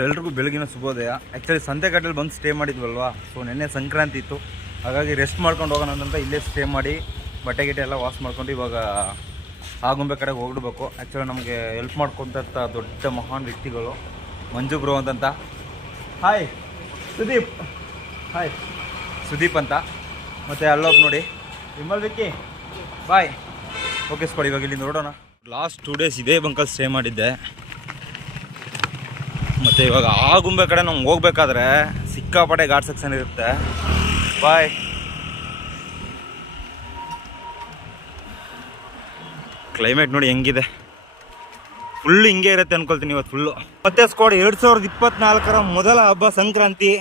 Score ಎಲ್ರಿಗೂ ಬೆಳಗಿನ ಶುಭೋದಯ. ಆ್ಯಕ್ಚುಲಿ ಸಂತೆಘಟ್ಟಲ್ಲಿ ಬಂದು ಸ್ಟೇ ಮಾಡಿದ್ವಲ್ವಾ, ಸೊ ನಿನ್ನೆ ಸಂಕ್ರಾಂತಿ ಇತ್ತು, ಹಾಗಾಗಿ ರೆಸ್ಟ್ ಮಾಡ್ಕೊಂಡು ಹೋಗೋಣ ಅಂತ ಇಲ್ಲೇ ಸ್ಟೇ ಮಾಡಿ ಬಟ್ಟೆ ಗಿಟ್ಟೆ ಎಲ್ಲ ವಾಶ್ ಮಾಡ್ಕೊಂಡು ಇವಾಗ ಆಗುಂಬೆ ಕಡೆಗೆ ಹೋಗ್ಬಿಡ್ಬೇಕು. ಆ್ಯಕ್ಚುಲಿ ನಮಗೆ ಹೆಲ್ಪ್ ಮಾಡ್ಕೊಂತ ದೊಡ್ಡ ಮಹಾನ್ ವ್ಯಕ್ತಿಗಳು ಮಂಜು ಬ್ರೋ ಅಂತಂತ. ಹಾಯ್ ಸುದೀಪ್, ಹಾಯ್ ಸುದೀಪ್ ಅಂತ. ಮತ್ತು ಅಲ್ಲೋಗಿ ನೋಡಿ ವಿಮಲ್ ವಿಕ್ಕಿ, ಬಾಯ್. ಓಕೆ ಸ್ಕೋರ್, ಇವಾಗ ಇಲ್ಲಿಂದ ನೋಡೋಣ. ಲಾಸ್ಟ್ 2 days ಇದೇ ಬಂಕಲ್ಲಿ ಸ್ಟೇ ಮಾಡಿದ್ದೆ. ಮತ್ತು ಇವಾಗ ಆಗುಂಬೆ ಕಡೆ ನಮ್ಗೆ ಹೋಗ್ಬೇಕಾದ್ರೆ ಸಿಕ್ಕಾಪಟ್ಟೆ ಘಾಟ್ ಸೆಕ್ಷನ್ ಇರುತ್ತೆ. ಬಾಯ್. ಕ್ಲೈಮೇಟ್ ನೋಡಿ ಹೆಂಗಿದೆ, ಫುಲ್ಲು ಹಿಂಗೆ ಇರುತ್ತೆ ಅಂದ್ಕೊಳ್ತೀನಿ ಇವತ್ತು ಫುಲ್ಲು. ಮತ್ತೆ ಸ್ಕೋಡ್ 2024ರ ಮೊದಲ ಹಬ್ಬ ಸಂಕ್ರಾಂತಿ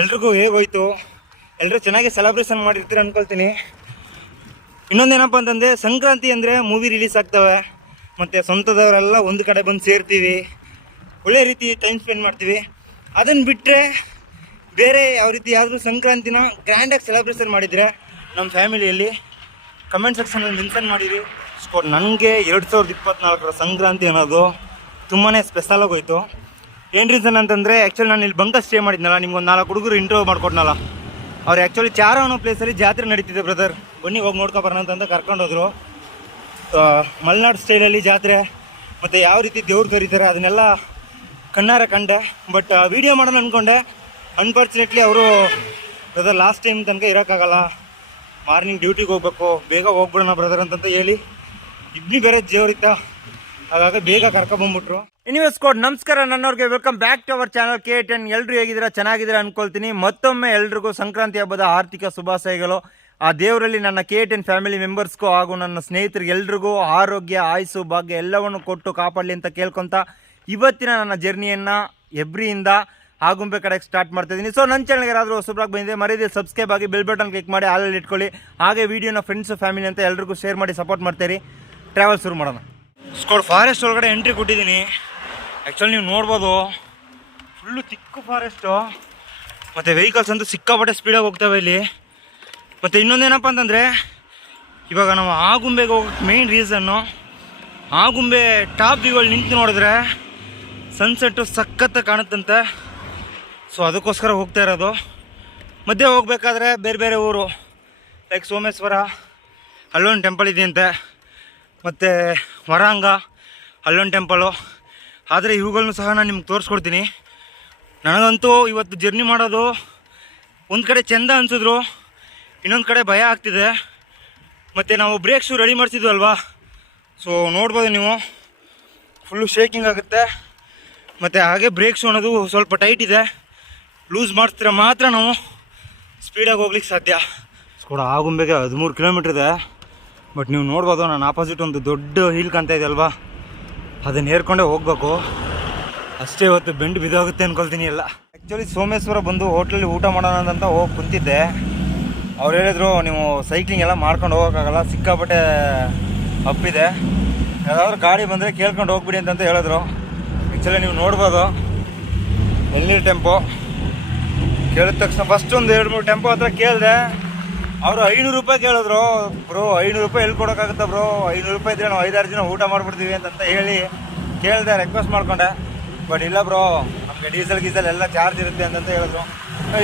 ಎಲ್ರಿಗೂ ಹೇಗೋಯ್ತು? ಎಲ್ಲರೂ ಚೆನ್ನಾಗಿ ಸೆಲೆಬ್ರೇಷನ್ ಮಾಡಿರ್ತೀರ ಅಂದ್ಕೊಳ್ತೀನಿ. ಇನ್ನೊಂದೇನಪ್ಪ ಅಂತಂದರೆ, ಸಂಕ್ರಾಂತಿ ಅಂದರೆ ಮೂವಿ ರಿಲೀಸ್ ಆಗ್ತವೆ, ಮತ್ತು ಸ್ವಂತದವರೆಲ್ಲ ಒಂದು ಕಡೆ ಬಂದು ಸೇರ್ತೀವಿ, ಒಳ್ಳೆ ರೀತಿ ಟೈಮ್ ಸ್ಪೆಂಡ್ ಮಾಡ್ತೀವಿ. ಅದನ್ನು ಬಿಟ್ಟರೆ ಬೇರೆ ಯಾವ ರೀತಿ ಯಾವುದು ಸಂಕ್ರಾಂತಿನ ಗ್ರ್ಯಾಂಡಾಗಿ ಸೆಲೆಬ್ರೇಷನ್ ಮಾಡಿದರೆ ನಮ್ಮ ಫ್ಯಾಮಿಲಿಯಲ್ಲಿ ಕಮೆಂಟ್ ಸೆಕ್ಷನಲ್ಲಿ ಮೆನ್ಷನ್ ಮಾಡಿರಿ. ಸ್ಕೋರ್ ನನಗೆ 2024ರ ಸಂಕ್ರಾಂತಿ ಅನ್ನೋದು ತುಂಬಾ ಸ್ಪೆಷಲಾಗಿ ಹೋಯಿತು. ಏನು ರೀಸನ್ ಅಂತಂದರೆ, ಆ್ಯಕ್ಚುಲಿ ನಾನು ಇಲ್ಲಿ ಬಂಕ ಸ್ಟೇ ಮಾಡಿದ್ನಲ್ಲ, ನಿಮ್ಗೊಂದು 4 ಹುಡುಗರು ಇಂಟರ್ವ್ಯೂ ಮಾಡ್ಕೊಟ್ನಲ್ಲ, ಅವ್ರು ಆ್ಯಕ್ಚುಲಿ ಚಾರ ಅನ್ನೋ ಪ್ಲೇಸಲ್ಲಿ ಜಾತ್ರೆ ನಡೀತಿದೆ ಬ್ರದರ್, ಬನ್ನಿ ಹೋಗಿ ನೋಡ್ಕೊಬರೋಣ ಅಂತ ಕರ್ಕೊಂಡೋದ್ರು. ಮಲೆನಾಡು ಸ್ಟೈಲಲ್ಲಿ ಜಾತ್ರೆ, ಮತ್ತು ಯಾವ ರೀತಿ ದೇವ್ರು ಕರೀತಾರೆ ಅದನ್ನೆಲ್ಲ ಕಣ್ಣಾರ ಕಂಡೆ. ಬಟ್ ವೀಡಿಯೋ ಮಾಡೋಣ ಅಂದ್ಕೊಂಡೆ, ಅನ್ಫಾರ್ಚುನೇಟ್ಲಿ ಅವರು ಬ್ರದರ್ ಲಾಸ್ಟ್ ಟೈಮ್ ತನಕ ಇರೋಕ್ಕಾಗಲ್ಲ, ಮಾರ್ನಿಂಗ್ ಡ್ಯೂಟಿಗೆ ಹೋಗ್ಬೇಕು, ಬೇಗ ಹೋಗ್ಬಿಡೋಣ ಬ್ರದರ್ ಅಂತಂತ ಹೇಳಿ ಇಬ್ನಿ ಬೇರೆ ಜೇವರಿತ್ತ, ಹಾಗಾಗಿ ಬೇಗ ಕರ್ಕೊಬಂದ್ಬಿಟ್ರು. ಎನಿವೇಸ್ ಕೋಡ್ ನಮಸ್ಕಾರ ನನ್ನವ್ರಿಗೆ, welcome back to our channel K10. ಎಲ್ಲರೂ ಹೇಗಿದ್ದೀರಾ? ಚೆನ್ನಾಗಿದ್ದೀರಾ ಅನ್ಕೊಳ್ತೀನಿ. ಮತ್ತೊಮ್ಮೆ ಎಲ್ರಿಗೂ ಸಂಕ್ರಾಂತಿ ಹಬ್ಬದ ಆರ್ಥಿಕ ಶುಭಾಶಯಗಳು. ಆ ದೇವರಲ್ಲಿ ನನ್ನ K10 ಫ್ಯಾಮಿಲಿ ಮೆಂಬರ್ಸ್ಗೂ ಹಾಗೂ ನನ್ನ ಸ್ನೇಹಿತರಿಗೆ ಎಲ್ರಿಗೂ ಆರೋಗ್ಯ, ಆಯುಸ್ಸು, ಭಾಗ್ಯ ಎಲ್ಲವನ್ನು ಕೊಟ್ಟು ಕಾಪಾಡಲಿ ಅಂತ ಕೇಳ್ಕೊತ ಇವತ್ತಿನ ನನ್ನ ಜರ್ನಿಯನ್ನು ಹೆಬ್ರಿಯಿಂದ ಆಗುಂಬೆ ಕಡೆಗೆ ಸ್ಟಾರ್ಟ್ ಮಾಡ್ತಾಯಿದ್ದೀನಿ. ಸೊ ನನ್ನ ಚಾನಲ್ಗೆ ಯಾರಾದರೂ ಹೊಸಬ್ರಾಗಿ ಬಂದಿದೆ ಮರೀದಿ ಸಬ್ಸ್ಕ್ರೈಬ್ ಆಗಿ ಬೆಲ್ ಬಟನ್ ಕ್ಲಿಕ್ ಮಾಡಿ ಆಲಲ್ಲಿ ಇಟ್ಕೊಳ್ಳಿ. ಹಾಗೆ ವೀಡಿಯೋನ ಫ್ರೆಂಡ್ಸು ಫ್ಯಾಮಿಲಿ ಅಂತ ಎಲ್ರಿಗೂ ಶೇರ್ ಮಾಡಿ ಸಪೋರ್ಟ್ ಮಾಡ್ತೀರಿ. ಟ್ರಾವೆಲ್ ಶುರು ಮಾಡೋಣ. ಸ್ಕೋಡ್ ಫಾರೆಸ್ಟ್ ಒಳಗಡೆ ಎಂಟ್ರಿ ಕೊಟ್ಟಿದ್ದೀನಿ. ಆ್ಯಕ್ಚುಲಿ ನೀವು ನೋಡ್ಬೋದು, ಫುಲ್ಲು ಚಿಕ್ಕ ಫಾರೆಸ್ಟು, ಮತ್ತು ವೆಹಿಕಲ್ಸ್ ಅಂತೂ ಸಿಕ್ಕಾಪಟ್ಟೆ ಸ್ಪೀಡಾಗಿ ಹೋಗ್ತವೆ ಇಲ್ಲಿ. ಮತ್ತು ಇನ್ನೊಂದೇನಪ್ಪ ಅಂತಂದರೆ, ಇವಾಗ ನಾವು ಆಗುಂಬೆಗೆ ಹೋಗೋಕ್ಕೆ ಮೇಯ್ನ್ ರೀಸನ್ನು, ಆಗುಂಬೆ ಟಾಪ್ ವ್ಯೂವಲ್ಲಿ ನಿಂತು ನೋಡಿದ್ರೆ ಸನ್ಸೆಟ್ಟು ಸಖತ್ತಾಗಿ ಕಾಣುತ್ತಂತೆ. ಸೊ ಅದಕ್ಕೋಸ್ಕರ ಹೋಗ್ತಾ ಇರೋದು. ಮಧ್ಯೆ ಹೋಗ್ಬೇಕಾದ್ರೆ ಬೇರೆ ಬೇರೆ ಊರು ಲೈಕ್ ಸೋಮೇಶ್ವರ, ಅಲ್ಲೊಂದು ಟೆಂಪಲ್ ಇದೆಯಂತೆ, ಮತ್ತು ವರಾಂಗ ಅಲ್ಲೊಂದು ಟೆಂಪಲು. ಆದರೆ ಇವುಗಳನ್ನು ಸಹ ನಾನು ನಿಮ್ಗೆ ತೋರಿಸ್ಕೊಡ್ತೀನಿ. ನನಗಂತೂ ಇವತ್ತು ಜರ್ನಿ ಮಾಡೋದು ಒಂದು ಕಡೆ ಚೆಂದ ಅನಿಸಿದ್ರು, ಇನ್ನೊಂದು ಕಡೆ ಭಯ ಆಗ್ತಿದೆ. ಮತ್ತು ನಾವು ಬ್ರೇಕ್ ಶೂ ರೆಡಿ ಮಾಡಿಸಿದ್ವಲ್ವಾ, ಸೊ ನೋಡ್ಬೋದು ನೀವು, ಫುಲ್ಲು ಶೇಕಿಂಗ್ ಆಗುತ್ತೆ. ಮತ್ತು ಹಾಗೆ ಬ್ರೇಕ್ ಶೂ ಅನ್ನೋದು ಸ್ವಲ್ಪ ಟೈಟ್ ಇದೆ, ಲೂಸ್ ಮಾಡಿಸಿದ್ರೆ ಮಾತ್ರ ನಾವು ಸ್ಪೀಡಾಗಿ ಹೋಗ್ಲಿಕ್ಕೆ ಸಾಧ್ಯ. ಕೂಡ ಆಗುಂಬೆಗೆ 13 ಕಿಲೋಮೀಟ್ರ್ ಇದೆ. ಬಟ್ ನೀವು ನೋಡ್ಬೋದು, ನಾನು ಆಪೋಸಿಟ್ ಒಂದು ದೊಡ್ಡ ಹೀಲ್ ಕಾಣ್ತಾ ಇದೆ ಅಲ್ವಾ, ಅದನ್ನು ಹೇರ್ಕೊಂಡೇ ಹೋಗಬೇಕು. ಅಷ್ಟೇ ಇವತ್ತು ಬೆಂಡು ಬಿದ್ದೋಗುತ್ತೆ ಅಂದ್ಕೊಳ್ತೀನಿ ಎಲ್ಲ. ಆ್ಯಕ್ಚುಲಿ ಸೋಮೇಶ್ವರ ಬಂದು ಹೋಟ್ಲಲ್ಲಿ ಊಟ ಮಾಡೋಣ ಅಂತ ಹೋಗಿ ಕುಂತಿದ್ದೆ. ಅವ್ರು ಹೇಳಿದ್ರು, ನೀವು ಸೈಕ್ಲಿಂಗ್ ಎಲ್ಲ ಮಾಡ್ಕೊಂಡು ಹೋಗೋಕ್ಕಾಗಲ್ಲ, ಸಿಕ್ಕಾಪಟ್ಟೆ ಅಪ್ಪಿದೆ, ಯಾವ್ದಾದ್ರು ಗಾಡಿ ಬಂದರೆ ಕೇಳ್ಕೊಂಡು ಹೋಗ್ಬಿಡಿ ಅಂತ ಹೇಳಿದ್ರು. ಆ್ಯಕ್ಚುಲಿ ನೀವು ನೋಡ್ಬೋದು, ಎಳ್ನೀರು ಟೆಂಪೋ ಕೇಳಿದ ತಕ್ಷಣ ಫಸ್ಟ್ ಒಂದು 2-3 ಟೆಂಪೋ ಹತ್ರ ಕೇಳಿದೆ. ಅವರು 500 ರೂಪಾಯಿ ಕೇಳಿದ್ರು. ಬ್ರೋ 500 ರೂಪಾಯಿ ಎಲ್ಲಿ ಕೊಡೋಕ್ಕಾಗುತ್ತೆ ಬ್ರೋ, 500 ರೂಪಾಯಿ ಇದ್ದರೆ ನಾವು 5-6 ಜನ ಊಟ ಮಾಡಿಬಿಡ್ತೀವಿ ಅಂತ ಹೇಳಿ ಕೇಳಿದೆ, ರಿಕ್ವೆಸ್ಟ್ ಮಾಡಿಕೊಂಡೆ. ಬಟ್ ಇಲ್ಲ ಬ್ರೋ, ನಮಗೆ ಡೀಸೆಲ್ ಎಲ್ಲ ಚಾರ್ಜ್ ಇರುತ್ತೆ ಅಂತ ಹೇಳಿದ್ರು.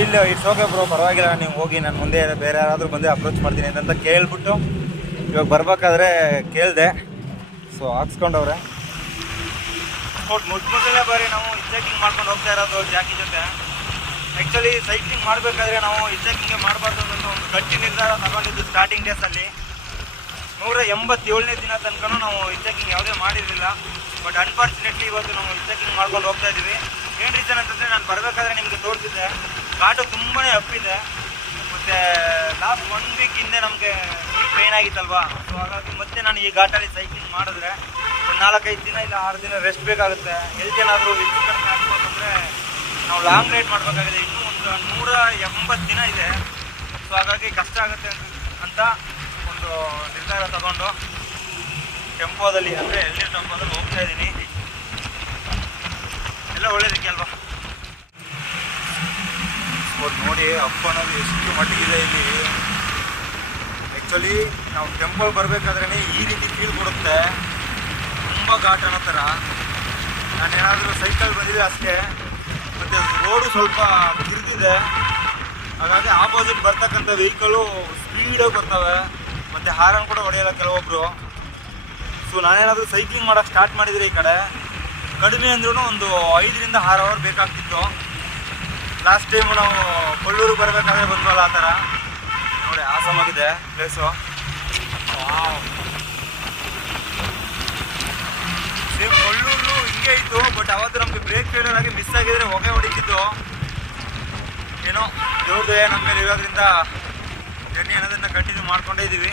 ಇಲ್ಲ ಇಟ್ಸ್ ಓಕೆ ಬ್ರೋ, ಪರವಾಗಿಲ್ಲ, ನೀವು ಹೋಗಿ, ನಾನು ಮುಂದೆ ಬೇರೆ ಯಾರಾದರೂ ಬಂದು ಅಪ್ರೋಚ್ ಮಾಡ್ತೀನಿ ಅಂತ ಕೇಳಿಬಿಟ್ಟು ಇವಾಗ ಬರಬೇಕಾದ್ರೆ ಕೇಳಿದೆ. ಸೊ ಹಾಕ್ಸ್ಕೊಂಡವ್ರೆ. ಮೊದಲನೇ ಬಾರಿ ನಾವು ಹಿಚ್ಚಾಕಿಂಗ್ ಮಾಡ್ಕೊಂಡು ಹೋಗ್ತಾ ಇರೋದು ಜಾಕಿ ಜೊತೆ. ಆ್ಯಕ್ಚುಲಿ ಸೈಕ್ಲಿಂಗ್ ಮಾಡಬೇಕಾದ್ರೆ ನಾವು ಹಿಚ್ಚಾಕಿಂಗೇ ಮಾಡಬಾರ್ದು ಅಂತ ಒಂದು ಗಟ್ಟಿ ನಿರ್ಧಾರ ತಗೊಂಡಿದ್ದು ಸ್ಟಾರ್ಟಿಂಗ್ ಡೇಸಲ್ಲಿ. 187ನೇ ದಿನ ತನಕ ನಾವು ಹಿಚ್ಚಾಕಿಂಗ್ ಯಾವುದೇ ಮಾಡಿರಲಿಲ್ಲ. ಬಟ್ ಅನ್ಫಾರ್ಚುನೇಟ್ಲಿ ಇವತ್ತು ನಾವು ಹಿಚ್ಚಾಕಿಂಗ್ ಮಾಡ್ಕೊಂಡು ಹೋಗ್ತಾ ಇದ್ದೀವಿ. ಏನು ರೀಸನ್ ಅಂತಂದರೆ, ನಾನು ಬರಬೇಕಾದ್ರೆ ನಿಮಗೆ ತೋರಿಸಿದ್ದೆ, ಘಾಟು ತುಂಬಾ ಅಪ್ಪಿದೆ. ಮತ್ತು ಲಾಸ್ಟ್ 1 ವೀಕ್ ಹಿಂದೆ ನಮಗೆ ಪೇನ್ ಆಗಿತ್ತಲ್ವಾ, ಸೊ ಹಾಗಾಗಿ ಮತ್ತೆ ನಾನು ಈ ಘಾಟಲ್ಲಿ ಸೈಕ್ಲಿಂಗ್ ಮಾಡಿದ್ರೆ ಒಂದು 4-5 ದಿನ ಇಲ್ಲ 6 ದಿನ ರೆಸ್ಟ್ ಬೇಕಾಗುತ್ತೆ. ಹೆಲ್ತ್ ಏನಾದರೂ ಹೆಚ್ಚು ಕಡಿಮೆ ಆಗ್ಬೇಕಂದ್ರೆ ನಾವು ಲಾಂಗ್ ರೈಡ್ ಮಾಡಬೇಕಾಗಿದೆ. ಇನ್ನೂ ಒಂದು 180 ದಿನ ಇದೆ. ಸೊ ಹಾಗಾಗಿ ಕಷ್ಟ ಆಗುತ್ತೆ ಅಂತ ಒಂದು ನಿರ್ಧಾರ ತಗೊಂಡು ಟೆಂಪೋದಲ್ಲಿ, ಅಂದರೆ ಎಳ್ನೀರು ಟೆಂಪೋದಲ್ಲಿ ಹೋಗ್ತಾ ಇದ್ದೀನಿ. ಎಲ್ಲ ಒಳ್ಳೇದಕ್ಕೆ ಅಲ್ವಾ. ನೋಡಿ ಹಬ್ಬ ಅನ್ನೋದು ಎಷ್ಟು ಮಟ್ಟಿಗಿದೆ ಇಲ್ಲಿ. ಆ್ಯಕ್ಚುಲಿ ನಾವು ಟೆಂಪಲ್ ಬರಬೇಕಾದ್ರೇ ಈ ರೀತಿ ಫೀಲ್ ಕೊಡುತ್ತೆ, ತುಂಬ ಘಾಟ್ ಅನ್ನೋ ಥರ. ನಾನೇನಾದರೂ ಸೈಕಲ್ ಬಂದಿದೆ ಅಷ್ಟೇ. ಮತ್ತು ರೋಡು ಸ್ವಲ್ಪ ತಿರುಗಿದೆ, ಹಾಗಾಗಿ ಆಪೋಸಿಟ್ ಬರ್ತಕ್ಕಂಥ ವೆಹಿಕಲು ಸ್ಪೀಡಾಗಿ ಬರ್ತವೆ ಮತ್ತು ಹಾರನ್ ಕೂಡ ಹೊಡೆಯಲ್ಲ ಕೆಲವೊಬ್ಬರು. ಸೊ ನಾನೇನಾದರೂ ಸೈಕ್ಲಿಂಗ್ ಮಾಡೋಕ್ಕೆ ಸ್ಟಾರ್ಟ್ ಮಾಡಿದರೆ ಈ ಕಡೆ ಕಡಿಮೆ ಅಂದ್ರೂ ಒಂದು 5ರಿಂದ 6 ಅವರ್ ಬೇಕಾಗ್ತಿತ್ತು. ಲಾಸ್ಟ್ ಟೈಮು ನಾವು ಕೊಳ್ಳೂರಿಗೆ ಬರಬೇಕಾದ್ರೆ ಬಂದ್ವಲ್ಲ ಆ ಥರ. ನೋಡಿ ಆಸಮಾಗಿದೆ ಪ್ಲೇಸು. ಸೇಮ್ ಕೊಳ್ಳೂರು ಹಿಂಗೆ ಇತ್ತು, ಬಟ್ ಅವತ್ತು ನಮಗೆ ಬ್ರೇಕ್ ಫೇಲ್ಯೂರ್ ಆಗಿ ಮಿಸ್ ಆಗಿದ್ರೆ ಹೊಗೆ ಹೊಡಿತಿದ್ದು. ಏನೋ ದೇವ್ರದ್ದು ನಮ್ಮ ಮೇಲೆ ಇರೋದ್ರಿಂದ ಜರ್ನಿ ಅನ್ನೋದನ್ನು ಕಂಟಿನ್ಯೂ ಮಾಡ್ಕೊಂಡೇ ಇದ್ದೀವಿ.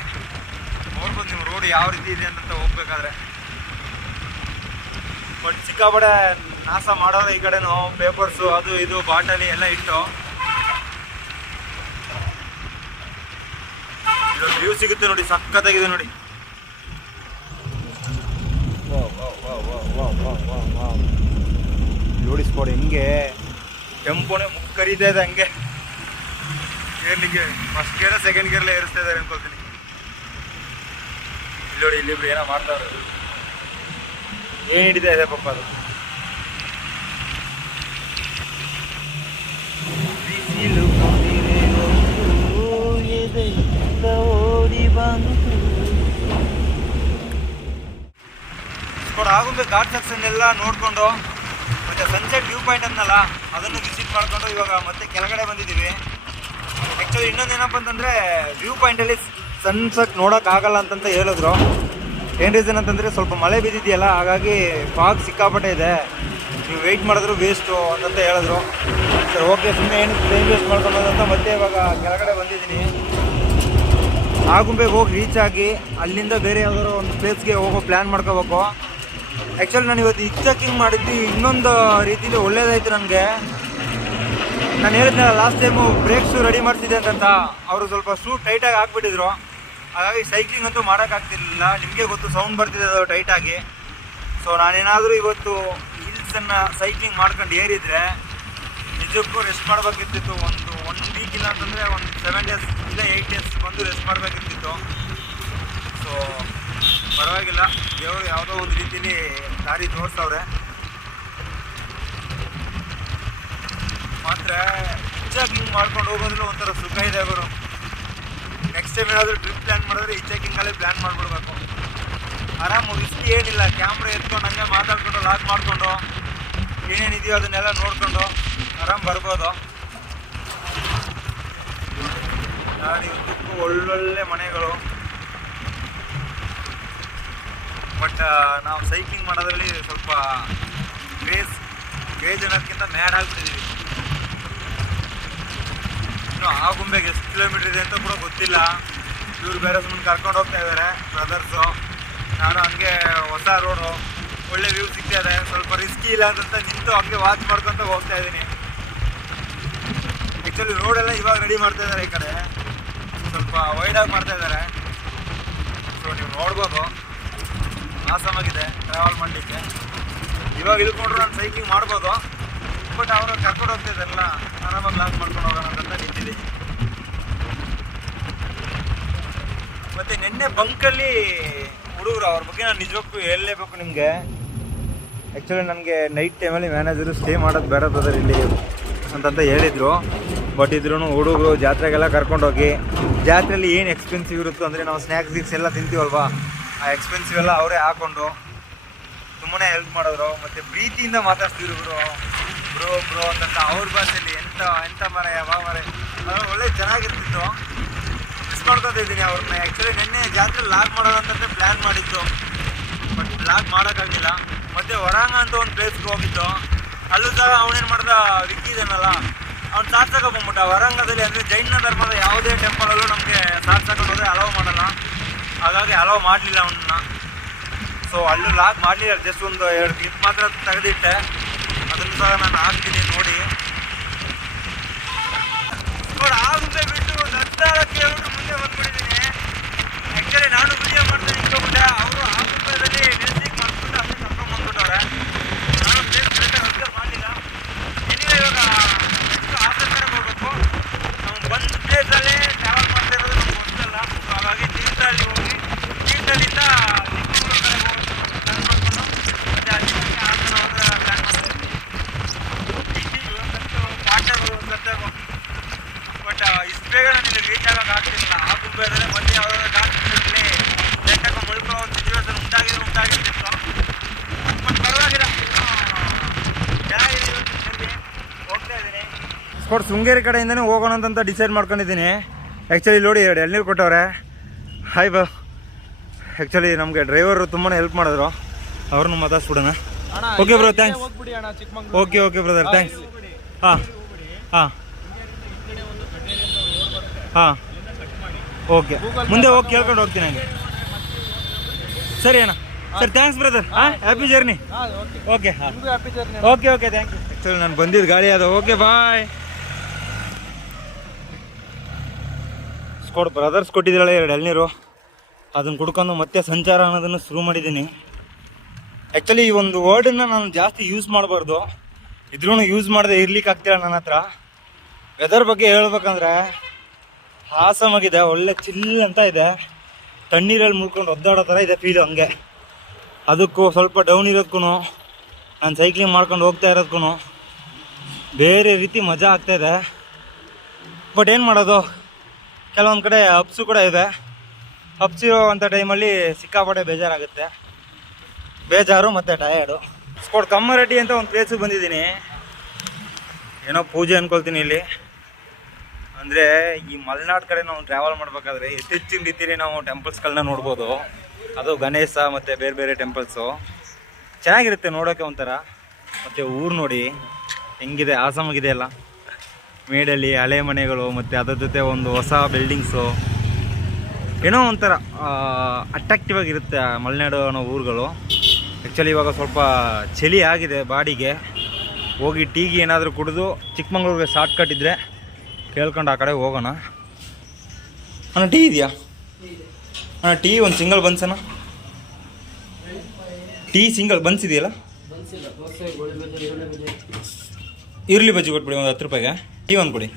ನೋಡ್ಬೋದು ನೀವು ರೋಡ್ ಯಾವ ರೀತಿ ಇದೆ ಅಂತ ಹೋಗ್ಬೇಕಾದ್ರೆ. ಬಟ್ ಸಿಕ್ಕಾಪಡೆ ನಾಶ ಮಾಡೋರು ಈ ಕಡೆನೂ ಪೇಪರ್ಸು ಅದು ಇದು ಬಾಟಲಿ ಎಲ್ಲ ಇಟ್ಟು. ಇಲ್ಲೊಂದು ವ್ಯೂ ಸಿಗುತ್ತೆ ನೋಡಿ, ಸಖತ್ತಾಗಿದೆ ನೋಡಿ. ನೋಡಿ ಸ್ಪಾಟ್ ಹೆಂಗೆ ಟೆಂಪೋನೇ ಮುಕ್ಕರಿತಾ ಇದೆ ಹಂಗೆ. ಏರ್ಲಿಕ್ಕೆ ಫಸ್ಟ್ ಗೇರ ಸೆಕೆಂಡ್ ಗೇರ್ಲೇ ಏರಿಸ್ತಾ ಇದ್ದಾರೆ ಅನ್ಕೊಳ್ತೀನಿ. ಇಲ್ಲಿ ನೋಡಿ ಇಲ್ಲಿಬ್ರು ಏನೋ ಮಾಡ್ತಾರೆ. ಏನು ಹಿಡಿತಾ ಇದೆ ಪಾಪ ಅದು. ಆಗುಂಬೆ ಘಾಟ್ ಸೆಕ್ಷನ್ ಎಲ್ಲ ನೋಡಿಕೊಂಡು ಮತ್ತು ಸನ್ಸೆಟ್ ವ್ಯೂ ಪಾಯಿಂಟ್ ಅನ್ನಲ್ಲ ಅದನ್ನು ವಿಸಿಟ್ ಮಾಡಿಕೊಂಡು ಇವಾಗ ಮತ್ತೆ ಕೆಳಗಡೆ ಬಂದಿದ್ದೀವಿ. ಆ್ಯಕ್ಚುಲಿ ಇನ್ನೊಂದೇನಪ್ಪ ಅಂತಂದರೆ ವ್ಯೂ ಪಾಯಿಂಟಲ್ಲಿ ಸನ್ಸೆಟ್ ನೋಡೋಕ್ಕಾಗಲ್ಲ ಅಂತಂತ ಹೇಳಿದ್ರು. ಏನು ರೀಸನ್ ಅಂತಂದರೆ ಸ್ವಲ್ಪ ಮಳೆ ಬಿದ್ದಿದೆಯಲ್ಲ, ಹಾಗಾಗಿ ಫಾಗ್ ಸಿಕ್ಕಾಪಟ್ಟೆ ಇದೆ, ನೀವು ವೆಯ್ಟ್ ಮಾಡಿದ್ರು ವೇಸ್ಟು ಅಂತಂತ ಹೇಳಿದ್ರು. ಸರ್ ಓಕೆ, ಸುಮ್ಮನೆ ಏನು ಟೈಮ್ ವೇಸ್ಟ್ ಮಾಡ್ಕೊಳೋದಂತ ಮತ್ತೆ ಇವಾಗ ಕೆಳಗಡೆ ಬಂದಿದ್ದೀನಿ. ಆಗುಂಬೆಗೆ ಹೋಗಿ ರೀಚ್ ಆಗಿ ಅಲ್ಲಿಂದ ಬೇರೆ ಯಾವ್ದಾದ್ರು ಒಂದು ಪ್ಲೇಸ್ಗೆ ಹೋಗೋ ಪ್ಲ್ಯಾನ್ ಮಾಡ್ಕೋಬೇಕು. ಆ್ಯಕ್ಚುಲಿ ನಾನು ಇವತ್ತು ಹಿಚ್ ಮಾಡಿದ್ದು ಇನ್ನೊಂದು ರೀತಿಲಿ ಒಳ್ಳೇದಾಯಿತು ನನಗೆ. ನಾನು ಹೇಳಿದ್ನಲ್ಲ last time brake shoe ready ಮಾಡ್ತಿದ್ದೆ ಅಂತಂತ, ಅವರು ಸ್ವಲ್ಪ ಶೂ ಟೈಟಾಗಿ ಹಾಕ್ಬಿಟ್ಟಿದ್ರು. ಹಾಗಾಗಿ ಸೈಕ್ಲಿಂಗ್ ಅಂತೂ ಮಾಡೋಕ್ಕಾಗ್ತಿರ್ಲಿಲ್ಲ. ನಿಮಗೆ ಗೊತ್ತು ಸೌಂಡ್ ಬರ್ತಿದೆ ಅದು ಟೈಟಾಗಿ. ಸೊ ನಾನೇನಾದರೂ ಇವತ್ತು ಹಿಲ್ಸನ್ನು ಸೈಕ್ಲಿಂಗ್ ಮಾಡ್ಕೊಂಡು ಏರಿದರೆ ನಿಜಕ್ಕೂ ರೆಸ್ಟ್ ಮಾಡಬೇಕಿರ್ತಿತ್ತು. ಒನ್ ವೀಕ್ ಇಲ್ಲ ಅಂತಂದರೆ ಒಂದು 7 days ಇಲ್ಲ 8 days ಬಂದು ರೆಸ್ಟ್ ಮಾಡಬೇಕಿರ್ತಿತ್ತು. ಸೊ ಪರವಾಗಿಲ್ಲ, ದೇವರು ಯಾವುದೋ ಒಂದು ರೀತಿಲಿ ದಾರಿ ತೋರಿಸವ್ರೆ. ಮಾತ್ರ ಹಿಚ್ಚಾಕಿಂಗ್ ಮಾಡ್ಕೊಂಡು ಹೋಗೋದ್ರಲ್ಲಿ ಒಂಥರ ಸುಖ ಇದೆ ಅವರು. ನೆಕ್ಸ್ಟ್ ಟೈಮ್ ಏನಾದರೂ ಟ್ರಿಪ್ ಪ್ಲ್ಯಾನ್ ಮಾಡಿದ್ರೆ ಹಿಚ್ಚಾಕಿಂಗಲ್ಲೇ ಪ್ಲ್ಯಾನ್ ಮಾಡಿಬಿಡ್ಬೇಕು. ಆರಾಮು, ರಿಸ್ಕ್ ಏನಿಲ್ಲ. ಕ್ಯಾಮ್ರಾ ಎತ್ಕೊಂಡು ಹಂಗೆ ಮಾತಾಡ್ಕೊಂಡು ಲಾಕ್ ಮಾಡಿಕೊಂಡು ಏನೇನಿದೆಯೋ ಅದನ್ನೆಲ್ಲ ನೋಡಿಕೊಂಡು ಆರಾಮ್ ಬರ್ಬೋದು. ದಾರಿ ಉದ್ದಕ್ಕೂ ಒಳ್ಳೊಳ್ಳೆ ಮನೆಗಳು. ಬಟ್ ನಾವು ಸೈಕ್ಲಿಂಗ್ ಮಾಡೋದ್ರಲ್ಲಿ ಸ್ವಲ್ಪ ಕ್ರೇಜ್ ಅನ್ನೋದಕ್ಕಿಂತ ಮ್ಯಾಡ್ ಆಗಿಬಿಟ್ಟಿದ್ದೀವಿ. ಇನ್ನು ಆಗುಂಬೆಗೆ ಎಷ್ಟು ಕಿಲೋಮೀಟ್ರ್ ಇದೆ ಅಂತ ಕೂಡ ಗೊತ್ತಿಲ್ಲ. ಇವ್ರು ಬೇರೆ ಸುಮ್ಮನೆ ಕರ್ಕೊಂಡು ಹೋಗ್ತಾ ಇದ್ದಾರೆ ಬ್ರದರ್ಸು. ನಾನು ಹಂಗೆ ಹೊಸ ರೋಡು, ಒಳ್ಳೆ ವ್ಯೂ ಸಿಗ್ತಾ ಇದೆ, ಸ್ವಲ್ಪ ರಿಸ್ಕಿ ಇಲ್ಲ ಅಂತ ನಿಂತು ಹಂಗೆ ವಾಚ್ ಮಾಡ್ಕೊತ ಹೋಗ್ತಾ ಇದ್ದೀನಿ. ಆ್ಯಕ್ಚುಲಿ ರೋಡೆಲ್ಲ ಇವಾಗ ರೆಡಿ ಮಾಡ್ತಾ ಇದ್ದಾರೆ, ಈ ಕಡೆ ಸ್ವಲ್ಪ ವೈಡಾಗಿ ಮಾಡ್ತಾ ಇದ್ದಾರೆ. ಸೊ ನೀವು ನೋಡ್ಬೋದು, ಆಸಮಾಗಿದೆ ಟ್ರಾವೆಲ್ ಮಾಡಲಿಕ್ಕೆ. ಇವಾಗ ಇಳ್ಕೊಂಡ್ರು ನಾನು ಸೈಕ್ಲಿಂಗ್ ಮಾಡ್ಬೋದು, ಬಟ್ ಅವರು ಕರ್ಕೊಂಡು ಹೋಗ್ತಾ ಇದ್ದಾರಲ್ಲ, ಆರಾಮಾಗಿ ಲಾಂಚ್ ಮಾಡ್ಕೊಂಡು ಹೋಗೋಣ ಅಂತ ನಿಂತಿದ್ದೀನಿ. ಮತ್ತು ನಿನ್ನೆ ಬಂಕಲ್ಲಿ ಹುಡುಗರು, ಅವ್ರ ಬಗ್ಗೆ ನಾನು ನಿಜಕ್ಕೂ ಹೇಳಲೇಬೇಕು ನಿಮಗೆ. ಆ್ಯಕ್ಚುಲಿ ನನಗೆ ನೈಟ್ ಟೈಮಲ್ಲಿ ಮ್ಯಾನೇಜರು ಸ್ಟೇ ಮಾಡೋದು ಬೇಡ ಬ್ರದರ್ ಇಲ್ಲಿ ಅಂತಂತ ಹೇಳಿದರು. ಬಟ್ ಇದ್ರೂ ಹುಡುಗರು ಜಾತ್ರೆಗೆಲ್ಲ ಕರ್ಕೊಂಡೋಗಿ, ಜಾತ್ರೆಯಲ್ಲಿ ಏನು ಎಕ್ಸ್ಪೆನ್ಸಿವ್ ಇರುತ್ತೋ ಅಂದರೆ ನಾವು ಸ್ನ್ಯಾಕ್ಸ್ ಎಲ್ಲ ತಿಂತೀವಲ್ವಾ, ಆ ಎಕ್ಸ್ಪೆನ್ಸಿವ್ ಎಲ್ಲ ಅವರೇ ಹಾಕ್ಕೊಂಡು ತುಂಬಾ ಹೆಲ್ಪ್ ಮಾಡಿದ್ರು. ಮತ್ತು ಪ್ರೀತಿಯಿಂದ ಮಾತಾಡ್ತಿದ್ರು ಬ್ರೋ ಅಂತಂತ ಅವ್ರ ಭಾಷೆಯಲ್ಲಿ. ಎಂಥ ಮರ ಯಾವ ಮರ, ಅದು ಒಳ್ಳೆ ಚೆನ್ನಾಗಿರ್ತಿತ್ತು. ಮಿಸ್ ಮಾಡ್ಕೊತಾ ಇದ್ದೀನಿ ಅವ್ರನ್ನ. ಆ್ಯಕ್ಚುಲಿ ನಿನ್ನೆ ಜಾತ್ರೆ ಲಾಗ್ ಮಾಡೋದಂತಂದ್ರೆ ಪ್ಲ್ಯಾನ್ ಮಾಡಿತ್ತು, ಬಟ್ ಲಾಗ್ ಮಾಡೋಕ್ಕಾಗಿಲ್ಲ. ಮತ್ತು ಹೊರಾಂಗ ಅಂತ ಒಂದು ಪ್ಲೇಸ್ಗೆ ಹೋಗಿದ್ದು, ಅಲ್ಲೂ ಸಹ ಅವನೇನು ಮಾಡ್ದ, ವಿಕ್ಕಿದನಲ್ಲ ಅವ್ನು ಸಾರ್ಥಕೊಂಡ್ಬಿಟ್ಟ. ಹೊರಾಂಗದಲ್ಲಿ ಅಂದರೆ ಜೈನ ಧರ್ಮದ ಯಾವುದೇ ಟೆಂಪಲಲ್ಲೂ ನಮಗೆ ಸಾರ್ಥಕೊಂಡೋದ್ರೆ ಅಲೋ ಮಾಡಲ್ಲ, ಹಾಗಾಗಿ ಅಲೋ ಮಾಡಲಿಲ್ಲ ಅವನ್ನ. ಸೊ ಅಲ್ಲೂ ಲಾಗ್ ಮಾಡಲಿಲ್ಲ, ಜಸ್ಟ್ ಒಂದು 2 ಕ್ಲಿಪ್ ಮಾತ್ರ ತೆಗೆದಿಟ್ಟೆ. ಅದನ್ನು ಸಹ ನಾನು ಹಾಕ್ತೀನಿ ನೋಡಿ. ಆಗುಂಬೆ ಬಿಟ್ಟು ನತ್ತಾಳಕ್ಕೆ ಹೇಳ್ಬಿಟ್ಟು ಮುಂದೆ ಬಂದ್ಬಿಟ್ಟಿದ್ದೀನಿ. ಆ್ಯಕ್ಚುಲಿ ನಾನು ವಿಡಿಯೋ ಮಾಡ್ತಾ ನಿಂತ್ಕೊಂಡ್ಬಿಟ್ಟೆ, ಅವರು ಆಗುಂಬೆದಲ್ಲಿ ಮ್ಯೂಸಿಕ್ ಮಾಡಿಸ್ಬಿಟ್ಟು ಅಲ್ಲಿ ಕರ್ಕೊಂಡ್ಬಂದ್ಬಿಟ್ಟವ್ರೆ. ನಾನು ಪ್ಲೇಸ್ ಕರೆಕ್ಟಾಗಿ ಅಬ್ಸರ್ವ್ ಮಾಡಲಿಲ್ಲ. ಏನಿಲ್ಲ, ಇವಾಗ ನೆಕ್ಸ್ಟ್ ಹಾಸನ ಕಡೆ ಹೋಗ್ಬೇಕು. ನಾವು ಬಂದ ಪ್ಲೇಸಲ್ಲೇ ಟ್ರಾವೆಲ್ ಮಾಡ್ತಾ ಇರೋದು ನಮ್ಗೆ ಗೊತ್ತಲ್ಲ. ಸೊ ಹಾಗಾಗಿ ತೀರ್ಥಹಳ್ಳಿ ಹೋಗಿ ತೀರ್ಥಹಳ್ಳಿಯಿಂದ ಚಿಕ್ಕಮಗಳೂರು ಕಡೆ ಹೋಗೋದು ಪ್ಲಾನ್ ಮಾಡಿಕೊಂಡು, ಮತ್ತು ಅಲ್ಲಿಂದ ಹಾಸನ ಹೋದ್ರೆ ಸ್ಕೋಡ್ ಶೃಂಗೇರಿ ಕಡೆಯಿಂದನೇ ಹೋಗೋಣ ಅಂತ ಡಿಸೈಡ್ ಮಾಡ್ಕೊಂಡಿದ್ದೀನಿ. ಆ್ಯಕ್ಚುಲಿ ನೋಡಿ 2 ಎಳ್ನೀರು ಕೊಟ್ಟವ್ರೆ. ಹಾಯ್ ಬಾ. ಆ್ಯಕ್ಚುಲಿ ನಮಗೆ ಡ್ರೈವರು ತುಂಬಾ ಹೆಲ್ಪ್ ಮಾಡಿದ್ರು, ಅವ್ರನ್ನೂ ಮಾತಾಡ್ಸ್ಬಿಡೋಣ. Okay bro, thanks. Okay okay brother, thanks. ಹಾಂ ಹಾಂ ಹಾಂ ಓಕೆ, ಮುಂದೆ ಹೋಗಿ ಕೇಳ್ಕೊಂಡು ಹೋಗ್ತೀನಿ ಹಂಗೆ. ಸರಿ ಅಣ್ಣ, ಸರ್ ಥ್ಯಾಂಕ್ಸ್ ಬ್ರದರ್. ಹಾಂ, ಹ್ಯಾಪಿ ಜರ್ನಿ. ಓಕೆ ಹಾಂ, okay okay, thank you. Actually ನಾನು ಬಂದಿದ್ದು ಗಾಡಿ ಅದು. Okay bye. ಸ್ಕೋಡ್ ಬ್ರದರ್ಸ್ ಕೊಟ್ಟಿದ್ರಲ್ಲ 2 ಎಳ್ನೀರು, ಅದನ್ನು ಕುಡ್ಕೊಂಡು ಮತ್ತೆ ಸಂಚಾರ ಅನ್ನೋದನ್ನು ಶುರು ಮಾಡಿದ್ದೀನಿ. ಆ್ಯಕ್ಚುಲಿ ಈ ಒಂದು ವರ್ಡನ್ನು ನಾನು ಜಾಸ್ತಿ ಯೂಸ್ ಮಾಡಬಾರ್ದು, ಇದ್ರೂ ಯೂಸ್ ಮಾಡದೆ ಇರ್ಲಿಕ್ಕೆ ಆಗ್ತಿಲ್ಲ ನನ್ನ ಹತ್ರ. ವೆದರ್ ಬಗ್ಗೆ ಹೇಳ್ಬೇಕಂದ್ರೆ ಆಸಮಾಗಿದೆ, ಒಳ್ಳೆ ಚಿಲ್ ಅಂತ ಇದೆ. ತಣ್ಣೀರಲ್ಲಿ ಮುಳ್ಕೊಂಡು ಒದ್ದಾಡೋ ಥರ ಇದೆ ಫೀಲು. ಹಂಗೆ ಅದಕ್ಕೂ ಸ್ವಲ್ಪ ಡೌನ್ ಇರೋದಕ್ಕೂ, ನಾನು ಸೈಕ್ಲಿಂಗ್ ಮಾಡ್ಕೊಂಡು ಹೋಗ್ತಾ ಇರೋದಕ್ಕೂ ಬೇರೆ ರೀತಿ ಮಜಾ ಆಗ್ತಾಯಿದೆ. ಬಟ್ ಏನು ಮಾಡೋದು, ಕೆಲವೊಂದು ಕಡೆ ಅಪ್ಸು ಕೂಡ ಇದೆ. ಅಪ್ಸ್ ಇರೋವಂಥ ಟೈಮಲ್ಲಿ ಸಿಕ್ಕಾಪಟ್ಟೆ ಬೇಜಾರಾಗುತ್ತೆ. ಬೇಜಾರು ಮತ್ತು ಟಯರ್ಡು. ಸ್ಕೋಡ್ ಕಮ್ಮರಡ್ಡಿ ಅಂತ ಒಂದು ಪ್ಲೇಸಿಗೆ ಬಂದಿದ್ದೀನಿ. ಏನೋ ಪೂಜೆ ಅಂದ್ಕೊಳ್ತೀನಿ ಇಲ್ಲಿ. ಅಂದರೆ ಈ ಮಲೆನಾಡು ಕಡೆ ನಾವು ಟ್ರಾವೆಲ್ ಮಾಡಬೇಕಾದ್ರೆ ಹೆಚ್ಚಿನ ರೀತಿಯಲ್ಲಿ ನಾವು ಟೆಂಪಲ್ಸ್ಗಳನ್ನ ನೋಡ್ಬೋದು. ಅದು ಗಣೇಶ ಮತ್ತು ಬೇರೆ ಬೇರೆ ಟೆಂಪಲ್ಸು ಚೆನ್ನಾಗಿರುತ್ತೆ ನೋಡೋಕ್ಕೆ ಒಂಥರ. ಮತ್ತು ಊರು ನೋಡಿ ಹೆಂಗಿದೆ, ಆಸಾಮಾಗಿದೆ ಅಲ್ಲ. ಮೇಡಲ್ಲಿ ಹಳೆ ಮನೆಗಳು ಮತ್ತು ಅದ್ರ ಜೊತೆ ಒಂದು ಹೊಸ ಬಿಲ್ಡಿಂಗ್ಸು, ಏನೋ ಒಂಥರ ಅಟ್ರಾಕ್ಟಿವ್ ಆಗಿರುತ್ತೆ ಮಲೆನಾಡು ಅನ್ನೋ ಊರುಗಳು. ಆ್ಯಕ್ಚುಲಿ ಇವಾಗ ಸ್ವಲ್ಪ ಚಳಿ ಆಗಿದೆ ಬಾಡಿಗೆ. ಹೋಗಿ ಟೀಗೆ ಏನಾದರೂ ಕುಡಿದು ಚಿಕ್ಕಮಂಗ್ಳೂರಿಗೆ ಶಾರ್ಟ್ ಕಟ್ ಇದ್ದರೆ ಕೇಳ್ಕೊಂಡು ಆ ಕಡೆ ಹೋಗೋಣ. ಅಣ್ಣ ಟೀ ಇದೆಯಾ ಅಣ್ಣ? ಟೀ ಒಂದು ಸಿಂಗಲ್ ಬನ್ಸಣ್ಣ. ಟೀ ಸಿಂಗಲ್ ಬನ್ಸ್ ಇದೆಯಲ್ಲ? ಈರುಳ್ಳಿ ಬಜ್ಜಿ ಕೊಟ್ಬಿಡಿ ಒಂದು 10 ರೂಪಾಯಿಗೆ. ಟೀ ಒಂದು ಕೊಡಿ.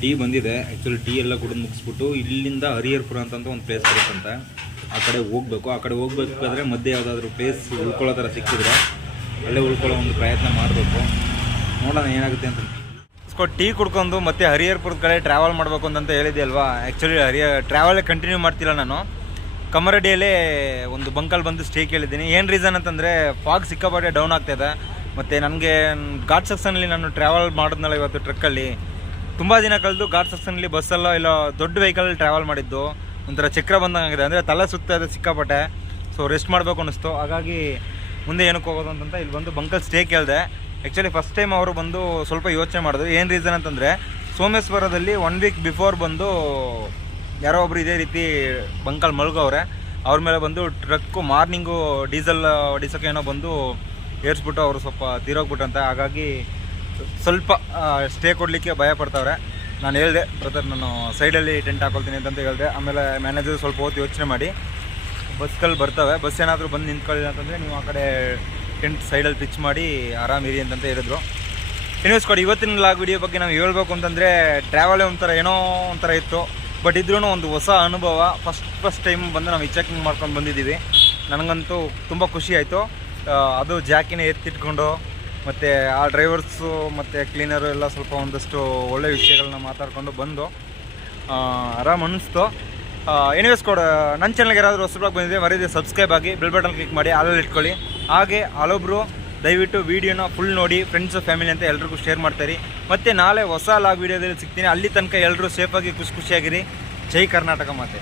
ಟೀ ಬಂದಿದೆ. ಆ್ಯಕ್ಚುಲಿ ಟೀ ಎಲ್ಲ ಕುಡಿದು ಮುಗಿಸ್ಬಿಟ್ಟು ಇಲ್ಲಿಂದ ಹರಿಹರಪುರ ಅಂತ ಒಂದು ಪ್ಲೇಸ್ ಬರುತ್ತಂತೆ, ಆ ಕಡೆ ಹೋಗಬೇಕು. ಆ ಕಡೆ ಹೋಗ್ಬೇಕಾದ್ರೆ ಮಧ್ಯೆ ಯಾವುದಾದ್ರೂ ಪ್ಲೇಸ್ ಉಳ್ಕೊಳ್ಳೋ ಥರ ಸಿಕ್ಕಿದ್ರೆ ಅಲ್ಲೇ ಉಳ್ಕೊಳ್ಳೋ ಒಂದು ಪ್ರಯತ್ನ ಮಾಡಬೇಕು. ನೋಡೋಣ ಏನಾಗುತ್ತೆ ಅಂತ. ಟೀ ಕುಡ್ಕೊಂಡು ಮತ್ತೆ ಹರಿಹರಪುರದ ಕಡೆ ಟ್ರಾವೆಲ್ ಮಾಡಬೇಕು ಅಂತ ಹೇಳಿದೆ ಅಲ್ವಾ. ಆ್ಯಕ್ಚುಲಿ ಟ್ರಾವೆಲೇ ಕಂಟಿನ್ಯೂ ಮಾಡ್ತಿಲ್ಲ ನಾನು. ಕಮ್ಮರಡ್ಡಿಯಲ್ಲೇ ಒಂದು ಬಂಕಲ್ಲಿ ಬಂದು ಸ್ಟೇ ಕೇಳಿದ್ದೀನಿ. ಏನು ರೀಸನ್ ಅಂತಂದರೆ ಫಾಗ್ ಸಿಕ್ಕಾಪಟ್ಟೆ ಡೌನ್ ಆಗ್ತಾಯಿದೆ. ಮತ್ತು ನನಗೆ ಘಾಟ್ ಸೆಕ್ಷನಲ್ಲಿ ನಾನು ಟ್ರಾವೆಲ್ ಮಾಡಿದ್ನಲ್ಲ ಇವತ್ತು ಟ್ರಕ್ಕಲ್ಲಿ, ತುಂಬ ದಿನ ಕಳೆದು ಘಾಟ್ ಸೆಕ್ಷನಲ್ಲಿ ಬಸ್ಸಲ್ಲ ಇಲ್ಲ ದೊಡ್ಡ ವೆಹಿಕಲಲ್ಲಿ ಟ್ರಾವೆಲ್ ಮಾಡಿದ್ದು. ಒಂಥರ ಚಕ್ರ ಬಂದಂಗಿದೆ, ಅಂದರೆ ತಲೆ ಸುತ್ತ ಇದೆ ಸಿಕ್ಕಾಪಟ್ಟೆ. ಸೊ ರೆಸ್ಟ್ ಮಾಡಬೇಕು ಅನ್ನಿಸ್ತು. ಹಾಗಾಗಿ ಮುಂದೆ ಏನಕ್ಕೆ ಹೋಗೋದು ಅಂತ ಇಲ್ಲಿ ಬಂದು ಬಂಕಲ್ಲಿ ಸ್ಟೇ ಕೇಳಿದೆ. ಆ್ಯಕ್ಚುಲಿ ಫಸ್ಟ್ ಟೈಮ್ ಅವರು ಬಂದು ಸ್ವಲ್ಪ ಯೋಚನೆ ಮಾಡಿದ್ರು. ಏನು ರೀಸನ್ ಅಂತಂದರೆ ಸೋಮೇಶ್ವರದಲ್ಲಿ 1 ವೀಕ್ ಬಿಫೋರ್ ಬಂದು ಯಾರೋ ಒಬ್ರು ಇದೇ ರೀತಿ ಬಂಕಲ್ಲಿ ಮಲ್ಗವ್ರೆ. ಅವ್ರ ಮೇಲೆ ಬಂದು ಟ್ರಕ್ಕು ಮಾರ್ನಿಂಗು ಡೀಸೆಲ್ ಹೊಡಿಸೋಕೆ ಏನೋ ಬಂದು ಏರ್ಸ್ಬಿಟ್ಟು ಅವರು ಸ್ವಲ್ಪ ತೀರೋಗ್ಬಿಟ್ಟಂತೆ. ಹಾಗಾಗಿ ಸ್ವಲ್ಪ ಸ್ಟೇ ಕೊಡಲಿಕ್ಕೆ ಭಯ ಪಡ್ತಾವ್ರೆ. ನಾನು ಹೇಳಿದೆ ಬ್ರದರ್ ನಾನು ಸೈಡಲ್ಲಿ ಟೆಂಟ್ ಹಾಕೊಳ್ತೀನಿ ಅಂತ ಹೇಳಿದೆ. ಆಮೇಲೆ ಮ್ಯಾನೇಜರ್ ಸ್ವಲ್ಪ ಹೊತ್ತು ಯೋಚನೆ ಮಾಡಿ ಬಸ್ಗಳು ಬರ್ತವೆ, ಬಸ್ ಏನಾದರೂ ಬಂದು ನಿಂತ್ಕೊಳ್ಳಿಲ್ಲ ಅಂತಂದರೆ ನೀವು ಆ ಕಡೆ ಟೆಂಟ್ ಸೈಡಲ್ಲಿ ಪಿಚ್ ಮಾಡಿ ಆರಾಮಿರಿ ಅಂತಂತ ಹೇಳಿದ್ರು. ಎನಿವೇಸ್ ಕೊಡಿ, ಇವತ್ತಿನ ಲಾಗ್ ವಿಡಿಯೋ ಬಗ್ಗೆ ನಾವು ಹೇಳ್ಬೇಕು ಅಂತಂದರೆ ಟ್ರಾವೆಲೇ ಒಂಥರ ಏನೋ ಒಂಥರ ಇತ್ತು. ಬಟ್ ಇದ್ರೂ ಒಂದು ಹೊಸ ಅನುಭವ. ಫಸ್ಟ್ ಟೈಮ್ ಬಂದು ನಾವು ಹಿಚ್ಚಾಕಿಂಗ್ ಮಾಡ್ಕೊಂಡು ಬಂದಿದ್ದೀವಿ. ನನಗಂತೂ ತುಂಬ ಖುಷಿ ಆಯಿತು. ಅದು ಜಾಕಿನ ಎತ್ತಿಟ್ಕೊಂಡು ಮತ್ತು ಆ ಡ್ರೈವರ್ಸು ಮತ್ತು ಕ್ಲೀನರು ಎಲ್ಲ ಸ್ವಲ್ಪ ಒಂದಷ್ಟು ಒಳ್ಳೆ ವಿಷಯಗಳನ್ನ ಮಾತಾಡ್ಕೊಂಡು ಬಂದು ಆರಾಮ್ ಅನ್ನಿಸ್ತು. ಎನಿವೇಸ್ ಕೂಡ ನನ್ನ ಚಾನಲ್ಗೆ ಯಾರಾದರೂ ಹೊಸಬ್ರಾಗಿ ಬಂದಿದೆ ಮರೀದೆ ಸಬ್ಸ್ಕ್ರೈಬ್ ಆಗಿ, ಬೆಲ್ ಬಟನ್ ಕ್ಲಿಕ್ ಮಾಡಿ ಆಲಲ್ಲಿ ಇಟ್ಕೊಳ್ಳಿ. ಹಾಗೆ ಹಲೊಬ್ರು ದಯವಿಟ್ಟು ವೀಡಿಯೋನ ಫುಲ್ ನೋಡಿ, ಫ್ರೆಂಡ್ಸು ಫ್ಯಾಮಿಲಿ ಅಂತ ಎಲ್ರಿಗೂ ಶೇರ್ ಮಾಡ್ತಾರೆ. ಮತ್ತು ನಾಳೆ ಹೊಸ ಲಾಗ್ ವೀಡಿಯೋದಲ್ಲಿ ಸಿಗ್ತೀನಿ. ಅಲ್ಲಿ ತನಕ ಎಲ್ಲರೂ ಸೇಫಾಗಿ ಖುಷಿಯಾಗಿರಿ. ಜೈ ಕರ್ನಾಟಕ ಮಾತೆ.